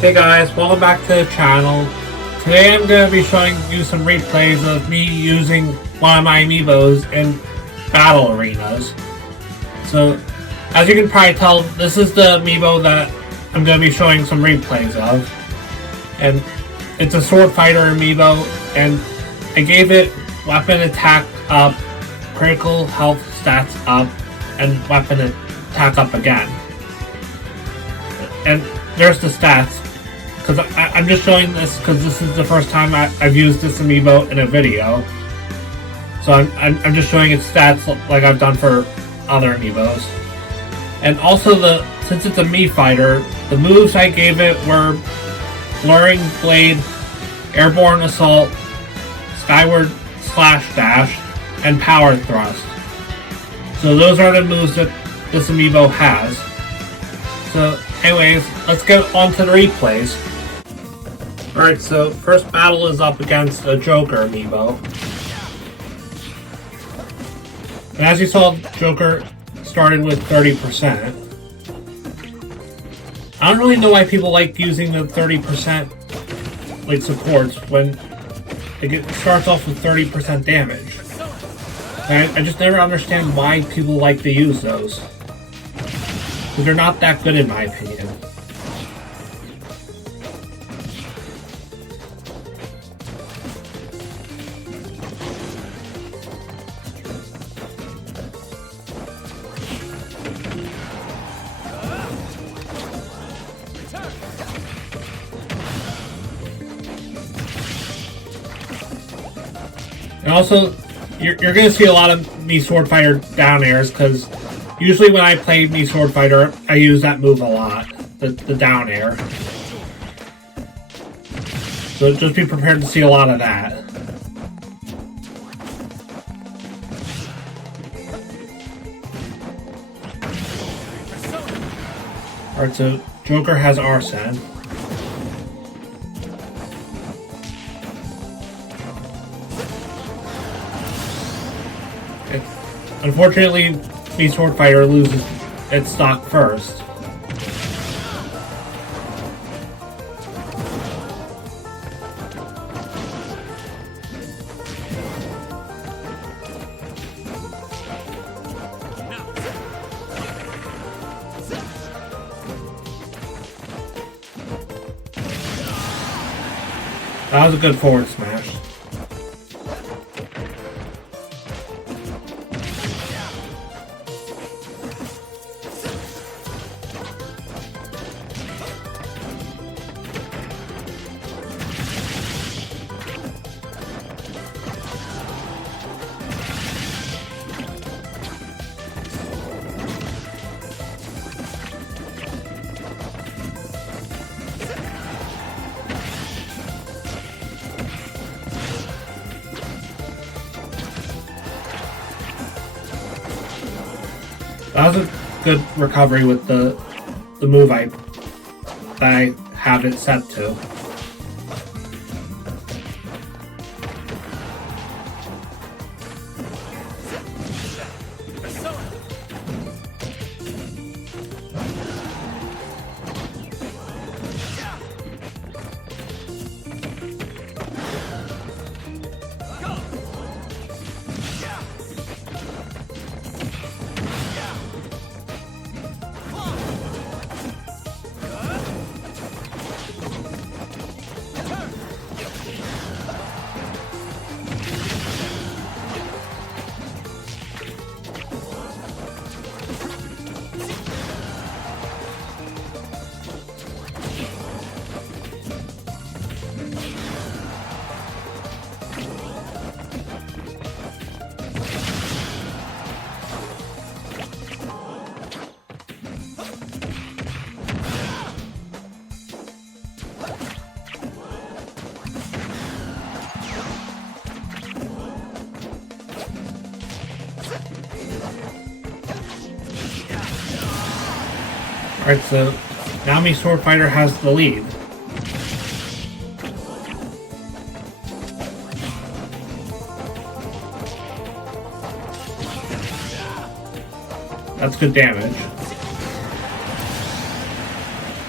Hey guys, welcome back to the channel. Today I'm going to be showing you some replays of me using one of my Amiibos in battle arenas. So, as you can probably tell, this is the Amiibo that I'm going to be showing some replays of. And it's a sword fighter Amiibo, and I gave it weapon attack up, critical health stats up, and weapon attack up again. And there's the stats. Because I'm just showing this because this is the first time I've used this Amiibo in a video. So I'm just showing its stats like I've done for other Amiibos. And also, since it's a Mii fighter, the moves I gave it were Blurring Blade, Airborne Assault, Skyward Slash Dash, and Power Thrust. So those are the moves that this Amiibo has. So anyways, let's get on to the replays. Alright, so first battle is up against a Joker Amiibo. And as you saw, Joker started with 30%. I don't really know why people like using the 30% like supports when it starts off with 30% damage. And I just never understand why people like to use those. Because they're not that good in my opinion. And also, you're going to see a lot of Mii Sword Fighter down airs, because usually when I play Mii Sword Fighter, I use that move a lot, the down air. So just be prepared to see a lot of that. Alright, so Joker has Arsene. Unfortunately, Mii Sword Fighter loses its stock first. That was a good forward smash. That was a good recovery with the move that I have it set to. Alright, so now Mii Sword Fighter has the lead. That's good damage.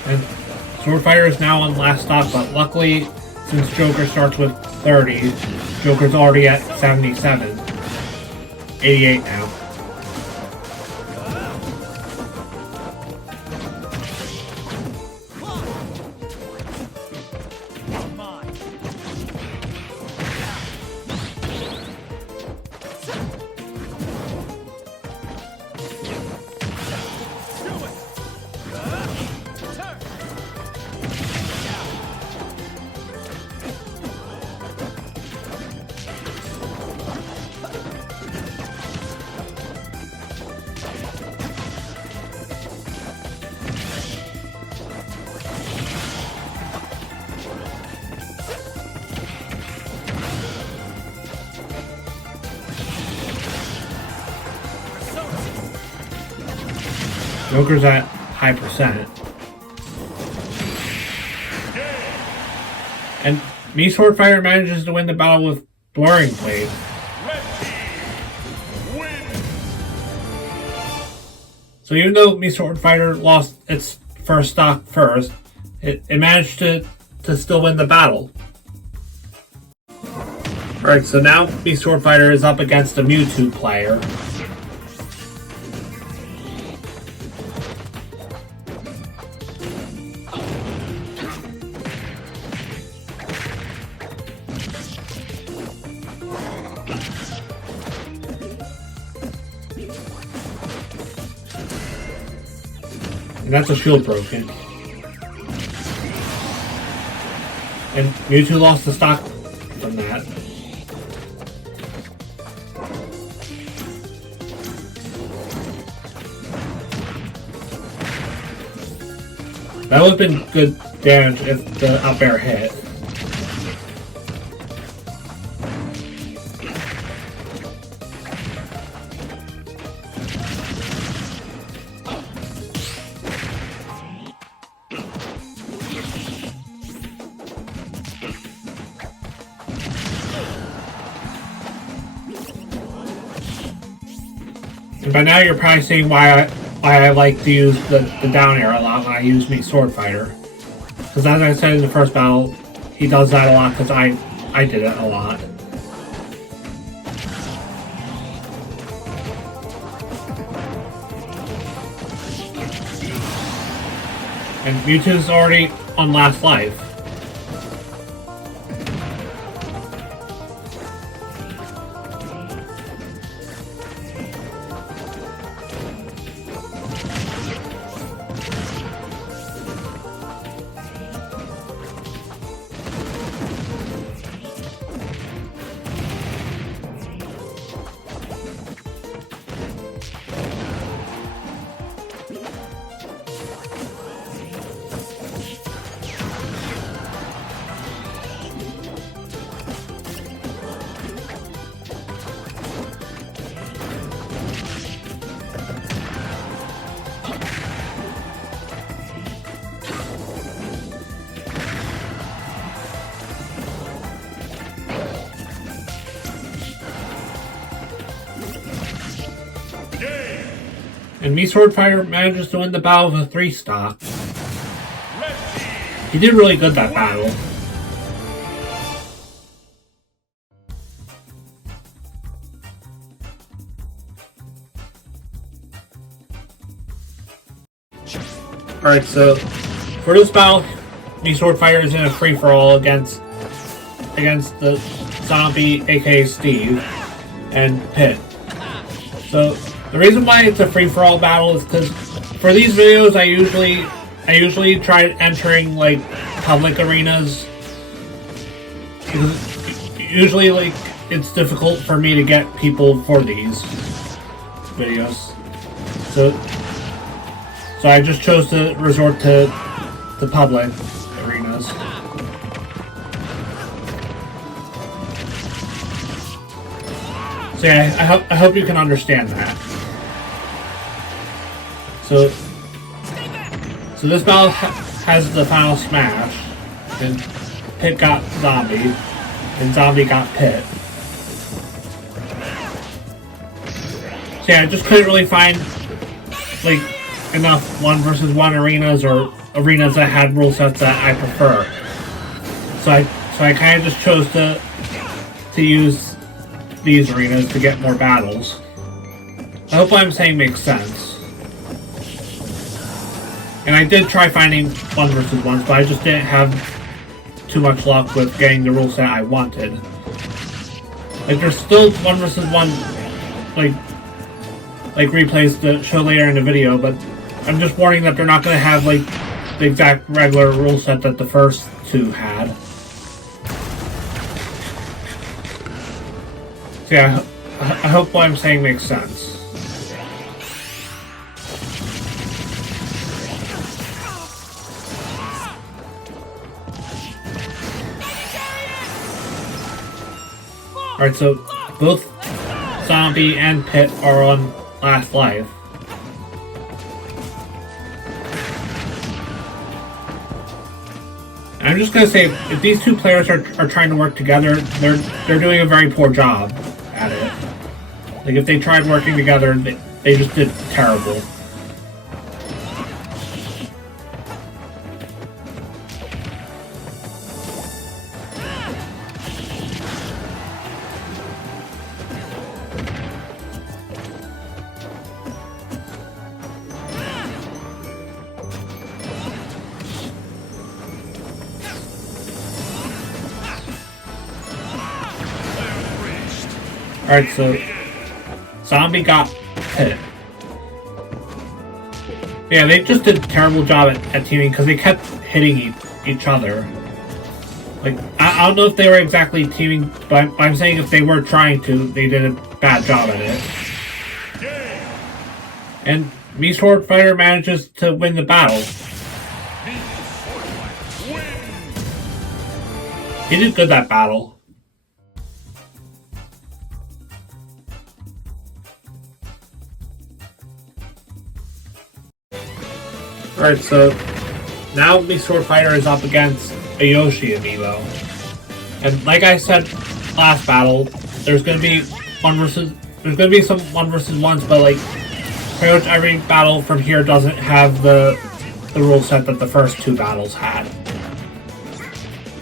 And Sword Fighter is now on last stock, but luckily, since Joker starts with 30, Joker's already at 77. 88 now. Joker's at high percent. And me Sword Fighter manages to win the battle with Blurring Blade. So even though me Sword Fighter lost its first stock first, it managed to still win the battle. Alright, so now me Sword Fighter is up against a Mewtwo player. And that's a shield broken. And Mewtwo lost the stock from that. That would have been good damage if the up air hit. And by now you're probably seeing why I like to use the down air a lot when I use me Sword Fighter. Because as I said in the first battle, he does that a lot because I did it a lot. And Mewtwo's already on last life. And me Sword Fighter manages to win the battle with a 3 stock. He did really good that battle. Alright, so for this battle, me Sword Fighter is in a free-for-all against the zombie, aka Steve, and Pit. So the reason why it's a free-for-all battle is because for these videos I usually try entering like public arenas, because usually like it's difficult for me to get people for these videos. So I just chose to resort to the public arenas. So yeah, I hope you can understand that. So this battle has the final smash, and Pit got Zombie, and Zombie got Pit. So yeah, I just couldn't really find like enough 1 versus 1 arenas or arenas that had rule sets that I prefer. So I kind of just chose to use these arenas to get more battles. I hope what I'm saying makes sense. And I did try finding 1 versus 1s, but I just didn't have too much luck with getting the rule set I wanted. Like, there's still 1 versus 1 like replays to show later in the video, but I'm just warning that they're not going to have like the exact regular rule set that the first 2 had. So yeah, I hope what I'm saying makes sense. Alright, so both Zombie and Pit are on last life. And I'm just gonna say, if these 2 players are trying to work together, they're doing a very poor job at it. Like, if they tried working together, they just did terrible. Alright, so Zombie got hit. Yeah, they just did a terrible job at teaming because they kept hitting each other. Like, I don't know if they were exactly teaming, but I'm saying if they were trying to, they did a bad job at it. And Mii Sword Fighter manages to win the battle. He did good that battle. Alright, so now Mii Sword Fighter is up against a Yoshi amiibo. And like I said last battle, there's gonna be some 1 versus 1s, but like pretty much every battle from here doesn't have the rule set that the first 2 battles had.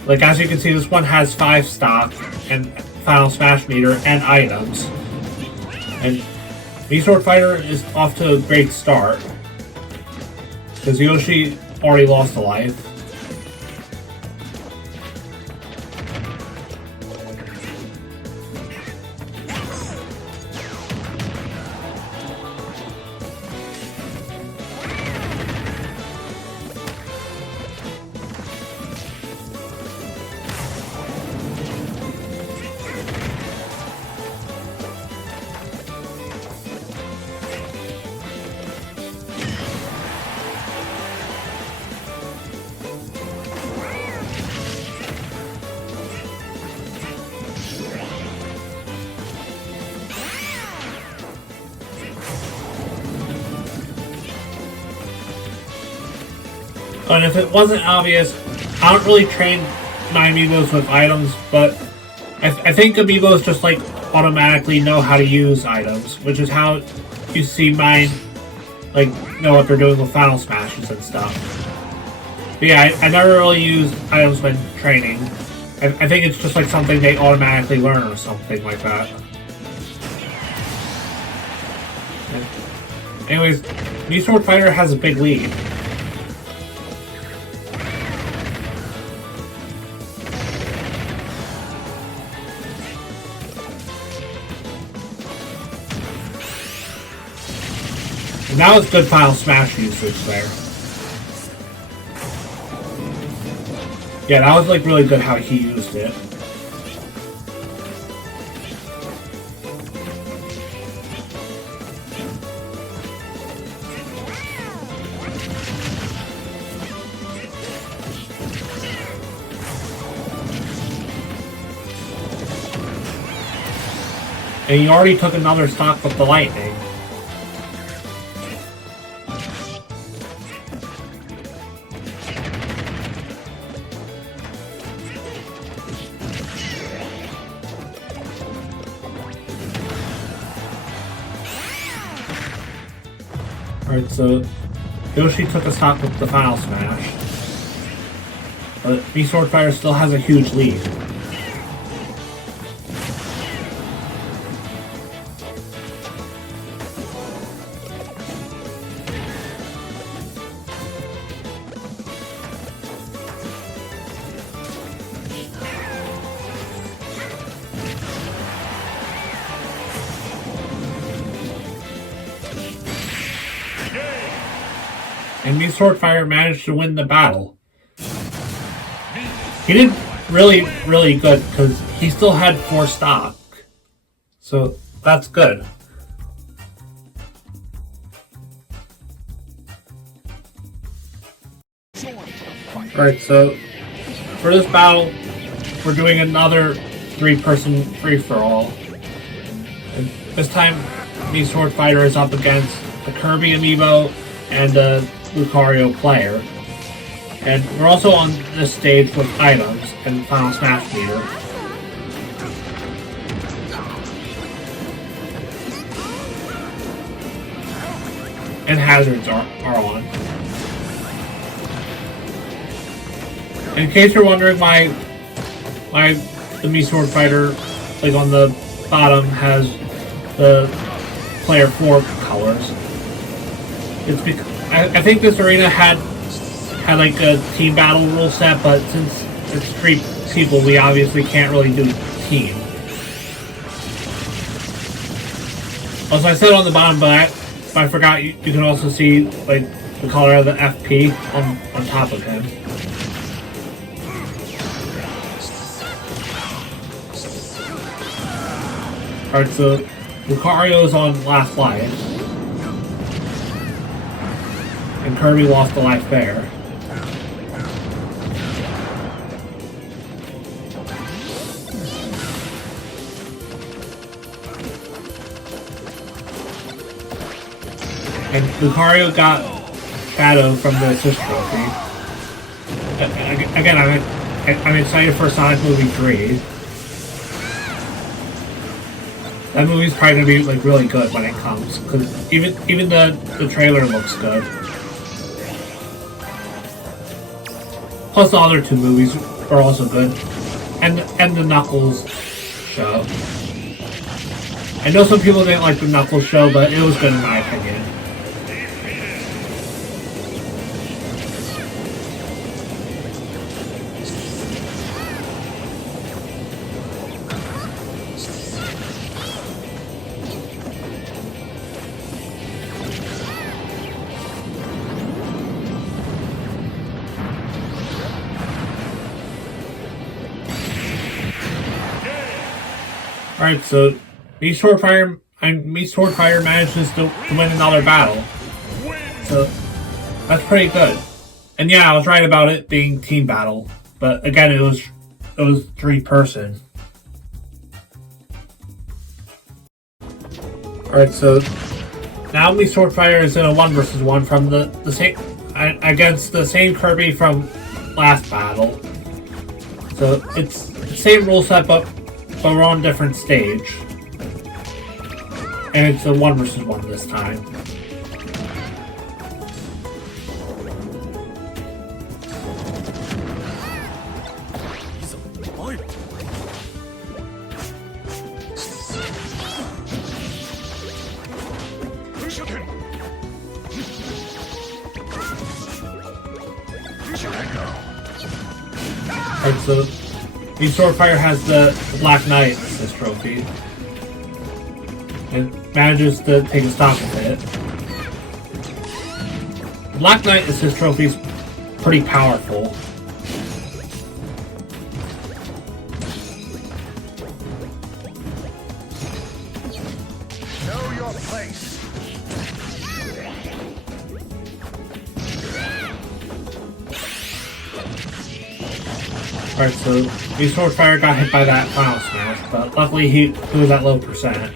Like, as you can see, this one has 5 stock and Final Smash meter and items. And Mii Sword Fighter is off to a great start, because Yoshi already lost a life. And if it wasn't obvious, I don't really train my amiibos with items, but I think amiibos just like automatically know how to use items, which is how you see mine like know what they're doing with Final Smashes and stuff. But yeah, I never really use items when training. I think it's just like something they automatically learn or something like that. Anyways, Mii Sword Fighter has a big lead. And that was good Final Smash usage there. Yeah, that was like really good how he used it. And he already took another stock with the lightning. Alright, so Yoshi took a stock with the final smash. But Mii Swordfighter still has a huge lead. And Mii Swordfighter managed to win the battle. He did really good because he still had 4 stock. So that's good. Alright, so for this battle, we're doing another 3-person free-for-all. And this time, Mii Swordfighter is up against the Kirby Amiibo and a Lucario player. And we're also on this stage with items and Final Smash meter. And hazards are on. In case you're wondering why the Mii Swordfighter, like on the bottom, has the player 4 colors, it's because I think this arena had like a team battle rule set, but since it's 3 people, we obviously can't really do team. Also, I said on the bottom, but I forgot you can also see like the color of the FP on top of him. Alright, so Lucario is on last life. And Kirby lost a life there. And Lucario got Shadow from the assist trophy. Again, I'm excited for Sonic Movie 3. That movie's probably gonna be like really good when it comes, because even the trailer looks good. Plus the other 2 movies are also good, and the Knuckles show. I know some people didn't like the Knuckles show, but it was good in my opinion. Alright, so Mii Swordfighter manages to win another battle. So that's pretty good. And yeah, I was right about it being team battle. But again, it was 3-person. Alright, so now Mii Swordfighter is in a 1-versus-1 from the same against the same Kirby from last battle. So it's the same rule set, but we're on a different stage. And it's a 1-versus-1 this time. Alright, so Mii Swordfighter has the Black Knight assist trophy. And manages to take a stock with it. The Black Knight assist trophy is pretty powerful. Know your place. Alright, so Mii Swordfighter got hit by that final smash, but luckily he was at low percent.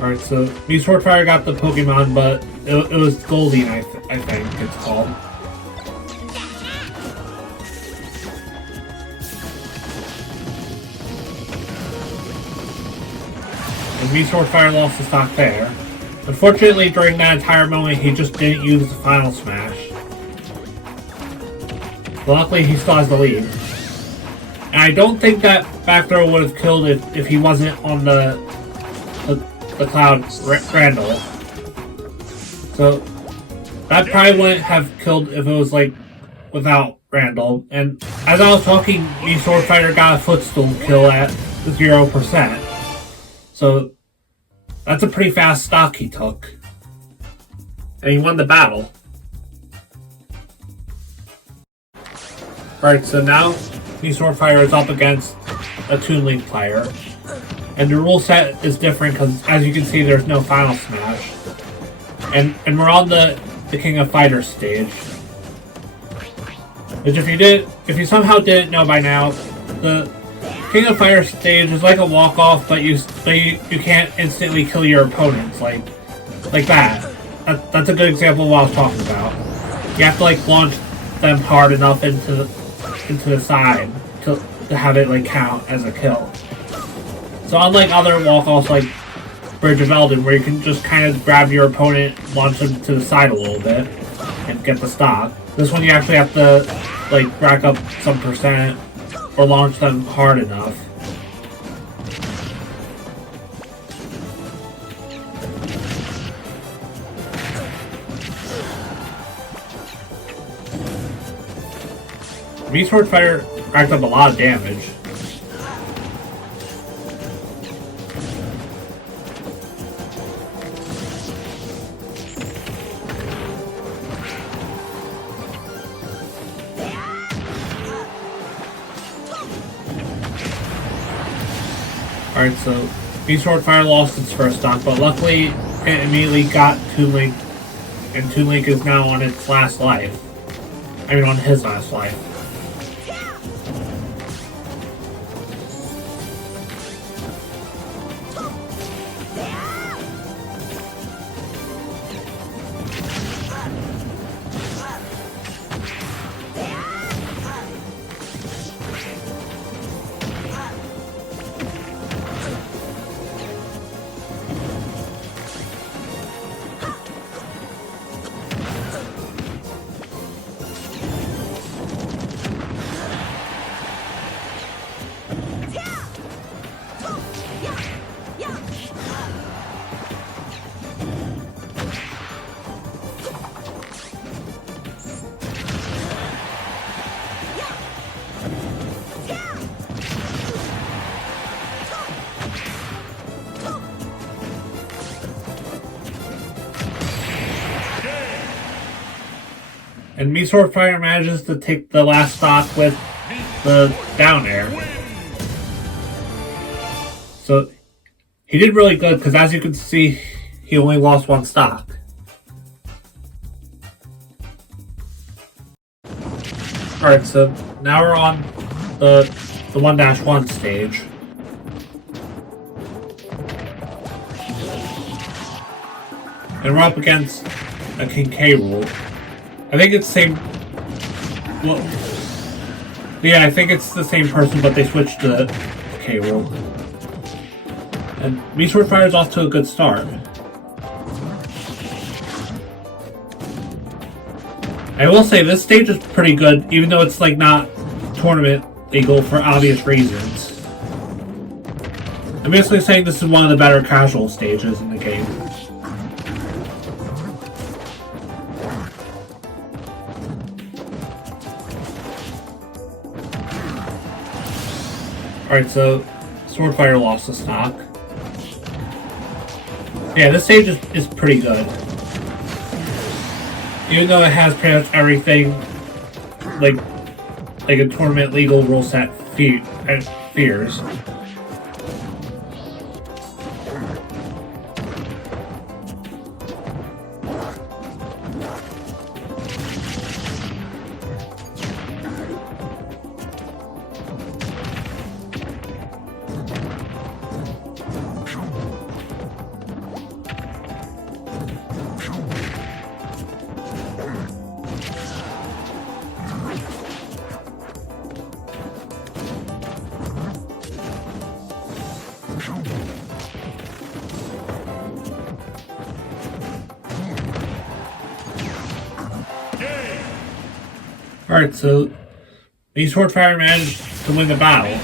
Alright, so me Swordfire got the Pokemon, but it was Goldeen, I think it's called. And me Swordfire lost the stock there. Unfortunately, during that entire moment, he just didn't use the Final Smash. But luckily, he still has the lead. And I don't think that back throw would have killed if he wasn't on the Cloud Randall. So that probably wouldn't have killed if it was like without Randall. And as I was talking, me Swordfighter got a footstool kill at 0%. So that's a pretty fast stock he took. And he won the battle. Alright, so now me Swordfire is up against a Toon Link player. And the rule set is different because, as you can see, there's no Final Smash. And we're on the King of Fighters stage. Which if you somehow didn't know by now, the King of Fighters stage is like a walk-off, but you can't instantly kill your opponents like that. That's a good example of what I was talking about. You have to like launch them hard enough into the side to have it like count as a kill. So unlike other walk-offs like Bridge of Elden, where you can just kind of grab your opponent, launch them to the side a little bit, and get the stock, this one you actually have to like rack up some percent or launch them hard enough. Me Swordfighter racked up a lot of damage. Alright, so me Swordfire lost its first stock, but luckily it immediately got Toon Link, and Toon Link is now on its last life. I mean, on his last life. And me Swordfire manages to take the last stock with the down air. So he did really good because, as you can see, he only lost one stock. Alright, so now we're on the 1-1 stage. And we're up against a King K. Rool. I think it's the same. Well, yeah, I think it's the same person, but they switched to K. Rool. And me Swordfire's off to a good start. I will say this stage is pretty good, even though it's like not tournament legal for obvious reasons. I'm basically saying this is one of the better casual stages in the game. Alright, so Swordfire lost the stock. Yeah, this stage is pretty good. Even though it has pretty much everything like a tournament legal rule set fears. Alright, so the Swordfire managed to win the battle.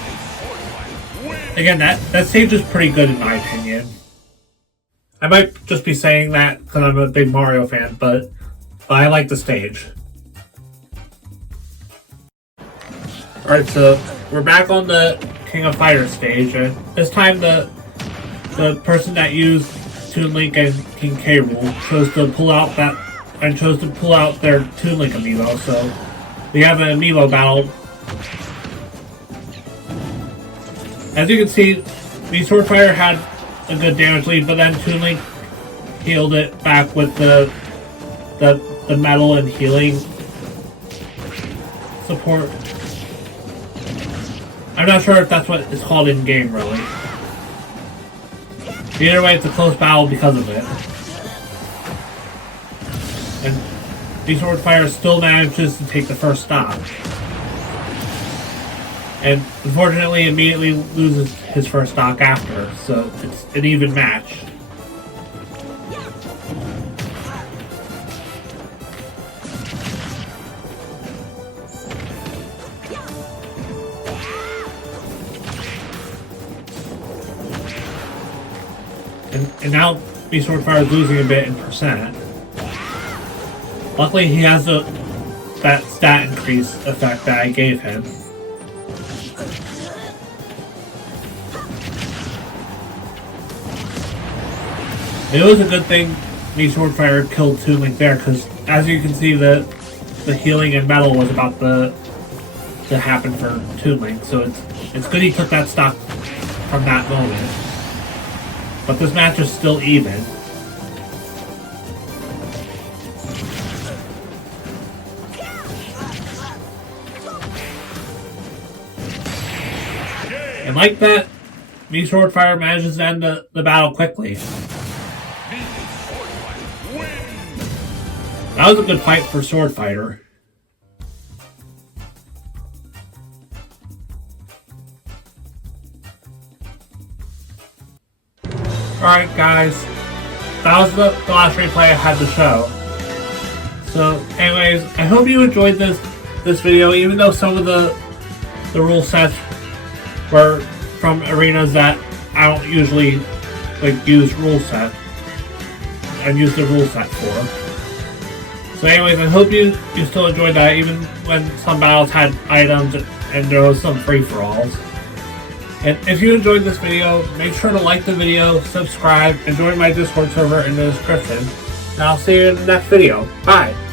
Again, that stage is pretty good in my opinion. I might just be saying that because I'm a big Mario fan, but I like the stage. Alright, so we're back on the King of Fighters stage, and this time the person that used Toon Link and King K. Rool chose to pull out their Toon Link amiibo, so we have an amiibo battle. As you can see, the Swordfire had a good damage lead, but then Toon Link healed it back with the metal and healing support. I'm not sure if that's what it's called in game, really. Either way, it's a close battle because of it. And the Swordfire still manages to take the first stop. And unfortunately, immediately loses his first stock after, so it's an even match. And now the Swordfire is losing a bit in percent. Luckily, he has that stat increase effect that I gave him. It was a good thing the Swordfire killed Toon Link there, because as you can see, the healing and metal was about to happen for Toon Link, so it's good he took that stock from that moment. But this match is still even. And like that, the Swordfire manages to end the battle quickly. That was a good fight for Swordfighter. Alright guys, that was the last replay I had to show. So anyways, I hope you enjoyed this video, even though some of the rule sets were from arenas that I don't usually use rule set and use the rule set for. So anyways, I hope you still enjoyed that, even when some battles had items and there was some free-for-alls. And if you enjoyed this video, make sure to like the video, subscribe, and join my Discord server in the description. And I'll see you in the next video. Bye!